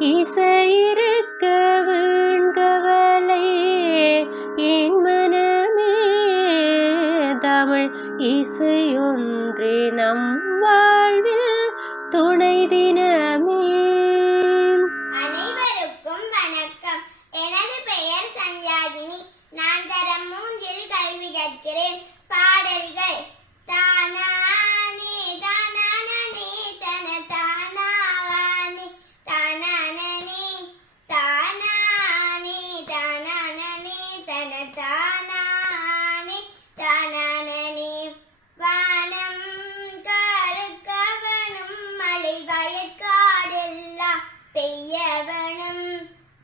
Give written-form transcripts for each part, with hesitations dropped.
இசையிருக்க வேண்கவலை என் மனமே. தமிழ் இசையொன்றே நம் வாழ்வில் துணை தினமே. அனைவருக்கும் வணக்கம். எனது பெயர் சந்தியாகினி. நான் தரம் 3இல் கல்வி கற்கிறேன். பாடல்கள் தானானே தானானே தன தானானே தானானே தானானே தானானே தன தானானே தானானே. வானம் கருக்கவனும் மழை வயற்காடெல்லாம் பெய்யவனும்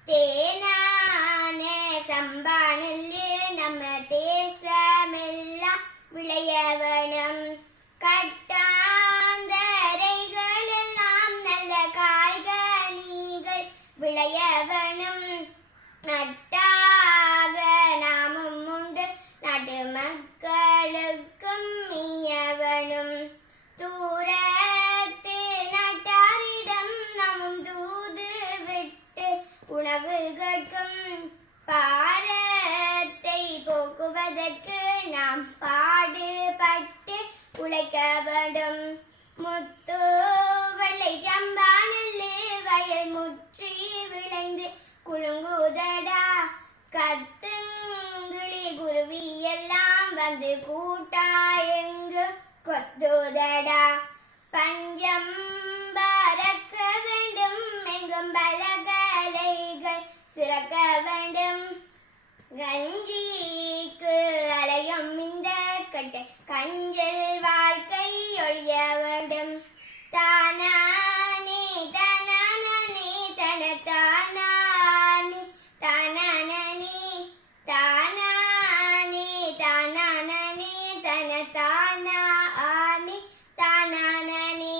தேனானே சம்பானல்லு நம்ம தேசமெல்லாம் விளையவனும் கட்டாந்தரைகளெல்லாம் நல்ல காய்கனிகள் விளையவனும் நட்டாக நாமும் உண்டு நாட்டு மக்களுக்கும் மீயவனும் தூரத்து நட்டாரிடம் நாமும் தூது விட்டு உணவு கேட்கும் பாரத்தை போக்குவதற்கு நாம் பாடுபட்டு உழைக்க வேண்டும். முத்து வெள்ளை ஜம்பானல்லு வயல் முற்றி விளைந்து குலுங்குதடா. கத்துங்கிளி குருவி எல்லாம் வந்து கூட்டாயெங்கு கொத்துதடா. பஞ்சம் பறக்க வேண்டும் எங்கும் பலகலைகள் சிறக்க வேண்டும். கஞ்சிக்கு அலையும் இந்த கட்டை கஞ்சல் வாழ்க்கை ஒழிய வேண்டும். தானானே தானானே தன தானானே தானானே தானானே தானானே தன தானானே தானானே.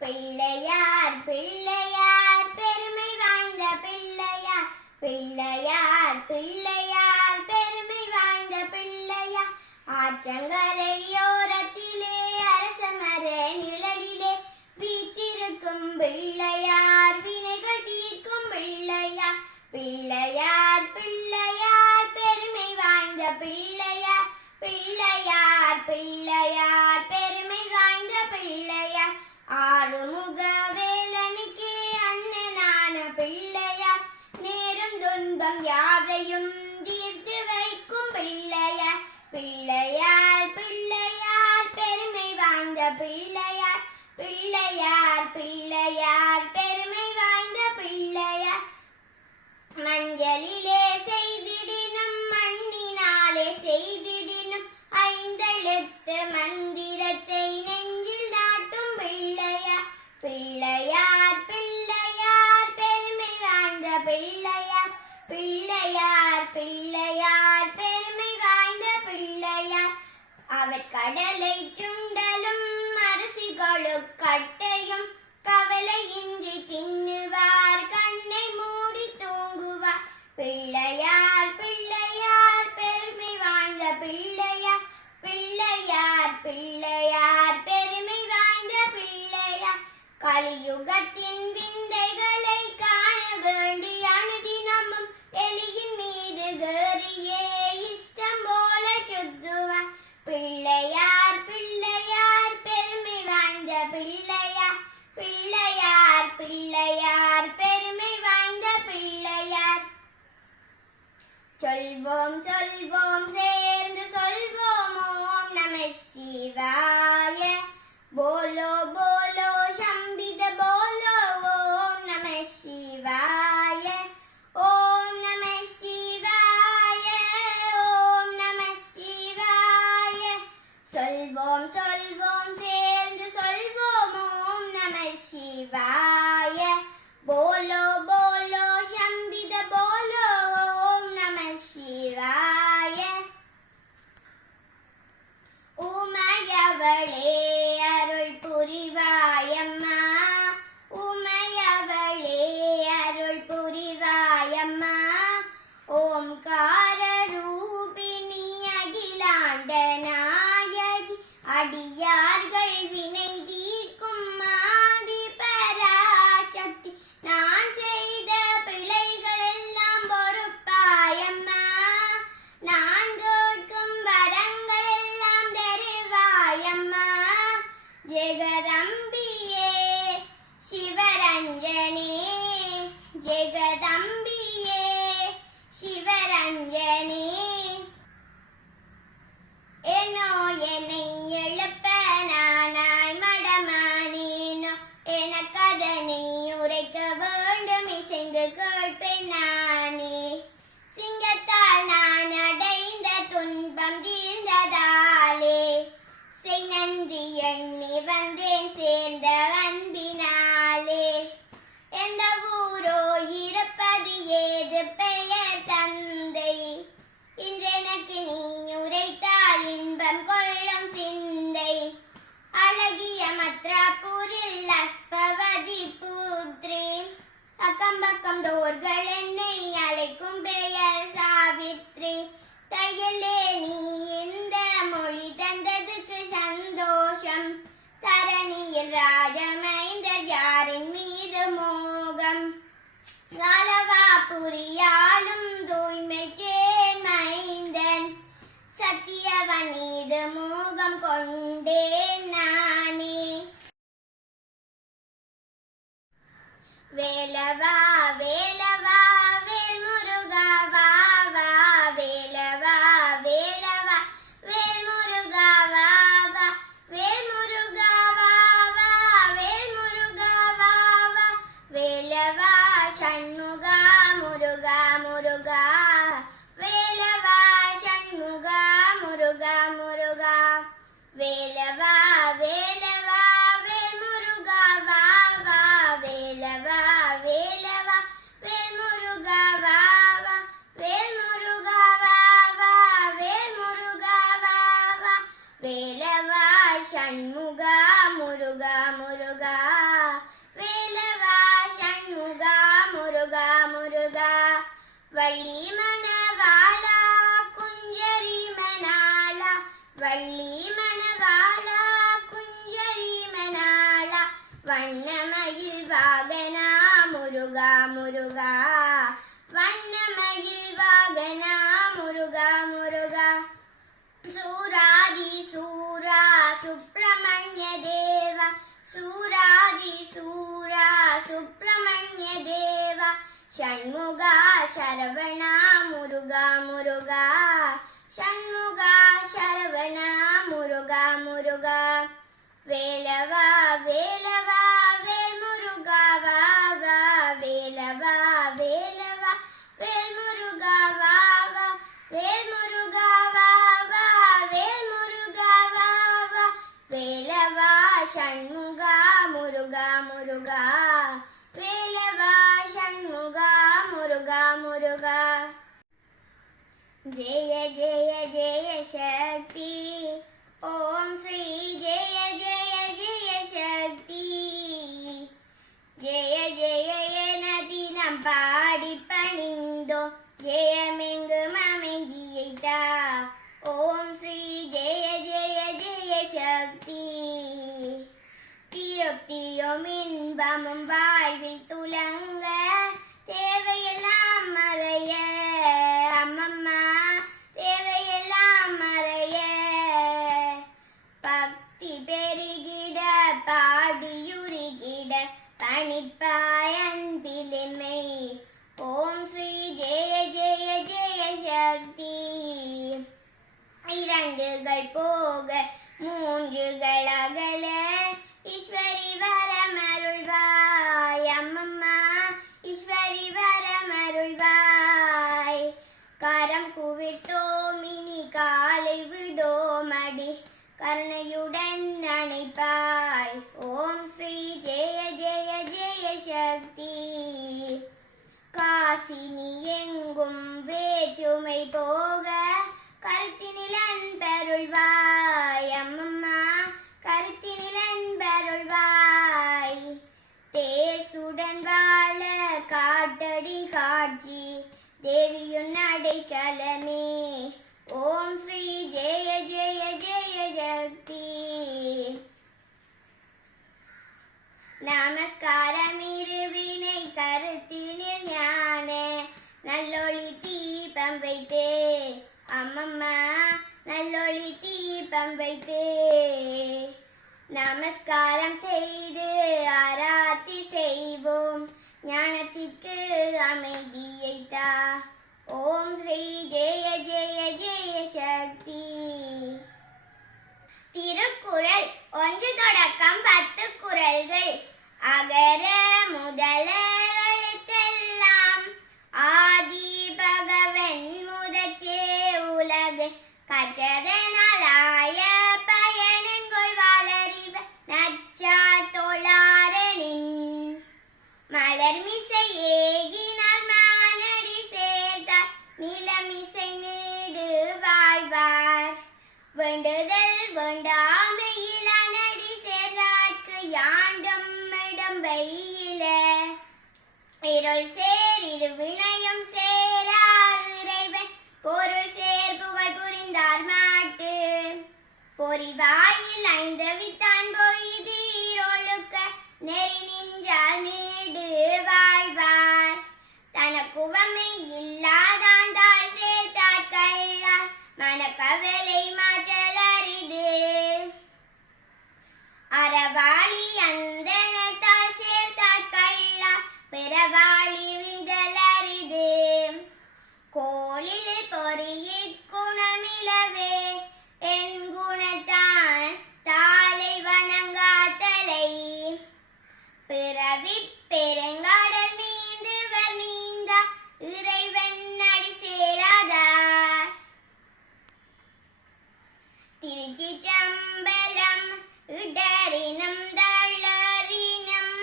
பிள்ளையார் பிள்ளையார் பெருமை வாய்ந்த பிள்ளையார் பிள்ளையார் பிள்ளையார் பெருமை வாய்ந்த பிள்ளையார். ஆற்றங்கரையோரத்திலே அரசமர நிழலிலே வீற்றிருக்கும் பிள்ளையார் வினைகள் தீர்க்கும் பிள்ளையார். பிள்ளையார் பிள்ளையார் பெருமை வாய்ந்த பிள்ளையார் பிள்ளையார் பிள்ளையார் பெருமை வாய்ந்த பிள்ளையார். ஆறுமுக வேலனுக்கே அண்ணனான பிள்ளையார் நேரும் துன்பம் யாவையும் தீர்த்து வைக்கும் பிள்ளையார். பிள்ளையார் பிள்ளையார் பெருமை வாய்ந்த பிள்ளையார் பிள்ளையார் பிள்ளையார் பெருமை வாய்ந்த பிள்ளையார். மஞ்சளிலே செய்திடினும் மண்ணினாலே செய்திடினும் ஐந்தெழுத்து மந்திரத்தை நெஞ்சில் நாட்டும் பிள்ளையார். பிள்ளையார் பிள்ளையார் பெருமை வாய்ந்த பிள்ளையார் பிள்ளையார் பிள்ளையார் பெருமை வாய்ந்த பிள்ளையார். அவர் கடலை சுண்டலும் அரிசிகளு கட்டையும் கவலையின்றி தின்னுவார் கண்ணை மூடி தூங்குவார். பிள்ளையார் பிள்ளையார் பெருமை வாய்ந்த பிள்ளையார் பிள்ளையார் பிள்ளையார் பெருமை வாய்ந்த பிள்ளையார். கலியுகத்தின் விந்தைகளை காண வேண்டி அனுதினமும் எலியின் மீது கேறியே இஷ்டம் போல சுத்துவார். பிள்ளையார் பிள்ளையார் பெருமை வாய்ந்த பிள்ளையார் பிள்ளையார் பிள்ளையார் பெருமை வாய்ந்த பிள்ளையார். சொல்வோம் சொல்வோம் சேர்ந்து சொல்வோம் ஓம் நம சிவாய. போலோ போலோ சம்பித போலோ ஓம் நம சிவாய. ஓம் நம சிவாய ஓம் நம சிவாய. சொல்வோம் சொல்வோம் சேர்ந்து சொல்வோம் ஓம் நம சிவாய. போலோ போலோ சம்பித போலோ ஓம் நம சிவாய. உமையவளே அருள் புரிவாயம்மா உமையவளே அருள் புரிவாயம்மா. ஓம்கார ரூபிணி அகிலாண்ட நாயகி அடியார்கள் வினை தீர்க்கும் மாதி பராசக்தி. சிவரஞ்சனே ஜெகதம்பியே சிவரஞ்சனே என்னோ என்னை எழுப்ப நானாய் மடமானேனோ எனக்கதனை உரைக்க வேண்டும் இசைந்து கேட்பேன் நானே சிங்கத்தால் நான் அடைந்த துன்பம் தீர்ந்ததாலே செய் நன்றி எண்ணி வந்தேன் சேர்ந்த அன்பினாலே எந்த ஊரோ இருப்பது ஏது பெயர் தந்தை இன்றெனக்கு நீ உரைத்தால் இன்பம் கொள்ளும் சிந்தை அழகிய மத்ராபூரில் அஸ்பவதி புத்ரி அக்கம் பக்கம் தோர்கள் என்னை அழைக்கும் பெயர் சாவித்ரி தையலே நீ இந்த மொழி தந்ததுக்கு சந்தோஷம் தரணியில் ராஜமைந்தர் யாரின் மீது மோகம் ராலவா புரியாலும் தூய்மை சேர்மைந்தன் சத்தியவன் மீது மோகம் கொண்டேன் நானே வேலவா வேலவா வேல் முருகா வா வா வேலவா வேலவா வேல் முருகா வா வா வேல் முருகா வா வா வேல் முருகா வா வா வேலவா சண்முகா முருகா முருகா வேலவா சண்முகா முருகா முருகா வேலவா வேலவா வேல் முருகா வா வா வேலவா வேலவா வேல் முருகா வா வா வேல் முருகா வா வா வேல் முருகா வா வா வேலவா சண்முகா முருகா முருகா வேலவா சண்முகா முருகா முருகா வள்ளி மணவாளா குஞ்சரி மணாளா வள்ளி மணவாளா குஞ்சரி மணாளா வண்ணமயில் வாகனா முருகா முருகா வண்ணமயில் வாகனா முருகா முருகா சூராதி சூரா சுப்பிரமணிய தேவா சூராதி சூரா சுப்பிரமணிய தேவா ஷண்முகா சரவணா முருகா முருகா ஷண்முகா சரவணா முருகா முருகா வேலவா வேலவா வேல் முருகா வா வா வேலவா வேலவா வேல் முருகா வா வா வேல் முருகா வா வா வேல் முருகா வா வா வேலவா ஷண்முகா முருகா முருகா வேலவா ஷண்முகா முருகா முருகா ஜெய ஜெய ஜெய சக்தி ஓம் ஸ்ரீ ஜெய ஜெய ஜெய சக்தி ஜெய ஜெய என தினம் பாடி பணிந்தோ ஜெயமெங்கும் அமைதியை தா ஓம் ஸ்ரீ ஜெய ஜெய ஜெய சக்தி திருப்தியும் இன்பமும் வாழ்வில் துலங்க தேவையெல்லாம் மறைய அம்மம்மா தேவையெல்லாம் மறைய பக்தி பெருகிட பாடியுருகிட பணிப்பாய் அன்பிலிமை ஓம் ஸ்ரீ ஜெய ஜெய ஜெய சக்தி இரண்டுகள் போக மூன்றுகள் அகல ஈஸ்வரி வரமருள்வாய் அம்மம்மா ஈஸ்வரி வரமருள்வாய் கரம் குவித்தோம் இனி காலை விடோமடி கருணையுடன் அணைப்பாய் ஓம் ஸ்ரீ ஜெய ஜெய ஜெய சக்தி காசினி எங்கும் வேற்றுமை போக கருத்தினில் அன்பருள்வாய் அம்மம்மா கருத்தினில் அன்பருள்வாய் தேசுடன் வாழ காட்டடி காட்சி தேவியுன் அடைக்கலமே ஓம் ஸ்ரீ ஜெய ஜெய ஜெய சக்தி நமஸ்காரம் இருவினை கருத்தினில் ஞான நல்லொளி தீபம் வைத்தே அம்மம்மா நல்லொளி தீபம் வைத்தே நமஸ்காரம் செய்து ஆராத்தி செய்வோம் அறிவோம் ஞானத்திற்கு அமைதியை தா. ஓம் ஸ்ரீ ஜெய ஜெய ஜெய சக்தி. திருக்குறள் 1 தொடக்கம் 10 குறள்கள். அகர முதல எழுத்தெல்லாம் ஆதி பகவன் முதற்றே உலகு கற்றதனாலாய பயனென்கொள் வாழறிவ நச்சார் தொழாரெனின் மலர்மிசை ஏகினார் மானடி சேர்த்தார் நிலமிசை நீடு வாழ்வார். வேண்டுதல் வேண்டாமையில நடி சேர்றாட்கு யாண்டும் இடம்பையில இருள் சேர் இரு வினயம் சேரா இறைவன் பொருள் சேர் புகழ் புரிந்தார் மாட்டு. பொறிவாயில் 5 வித்தான் பொய்தீரொழுக்க நெறி நின்றார் நீடு வாழ்வார். தனக்குவமை இல்லாதாண்டால் சேர்த்தார் கள்ளார் மனக்கவலை மாற்றல் அரிது. அறவாளி அந்தனத்தால் சேர்த்தார் கள்ளார் பிறவாளி விடல் அரிது. கோளில் பொறியிற் குணமிலவே என் குணத்தான் தாளை வணங்காத்தலை. பிறவி பெருங்காடல் நீந்துவர் நீந்தா இறைவன் அடி சேராதார். திருச்சிற்றம்பலம். இடரினம் தளரினம்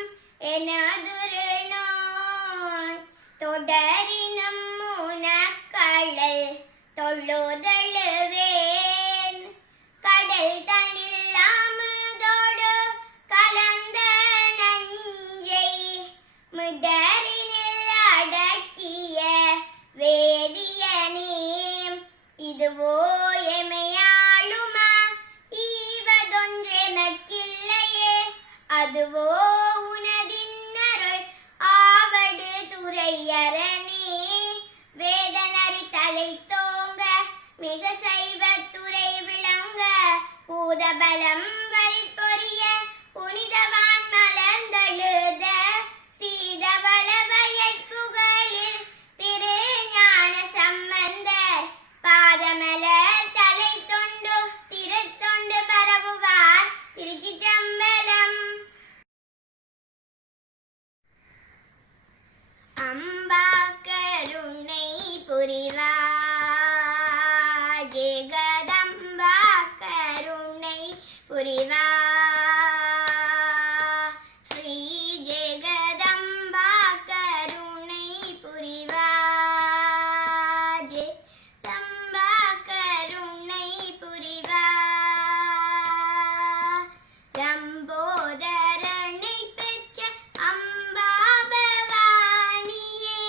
எனதுரு நோய் தொடரினம் உனக்கழல் தொழுதழுவேன். கடல் தனில் அமுதோடு கலந்த நஞ்சை மிடரினில் அடக்கிய வேதியனே. இதுவோ எமையாளுமா ஈவதொன்றெமக்கில்லையே அதுவோ உனதின்னருள் ஆவடு துறையரணே. வேதனறி தலை தோங்க மிக சைவத்துறை விளங்க பூதபலம் வலிப்பொரிய புனிதவான் மலர்ந்தழுத சீதவள வயற்குகளில் திரு ஞான சம்பந்தர் பாதமலர் தலை தொண்டு திருத்தொண்டு பரவுவார். திருச்சிற்றம்பலம். அம்பா கருணை புரிவார் ஜெகதம்பா கருணை புரிவார். ஸ்ரீ ஜெகதம்பா கருணை புரிவார். ஜெகதம்பா கருணை புரிவார். லம்போதரனை பெற்ற அம்பா பவானியே.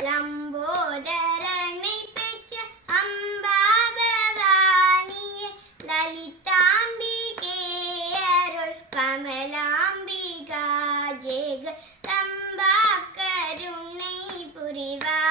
லம்போதரனை பெற்ற அம்பா பவானியே. லலிதாம்பிகே அருள் கமலாம்பிகா ஜெகதம்பா கருணை புரிவார்.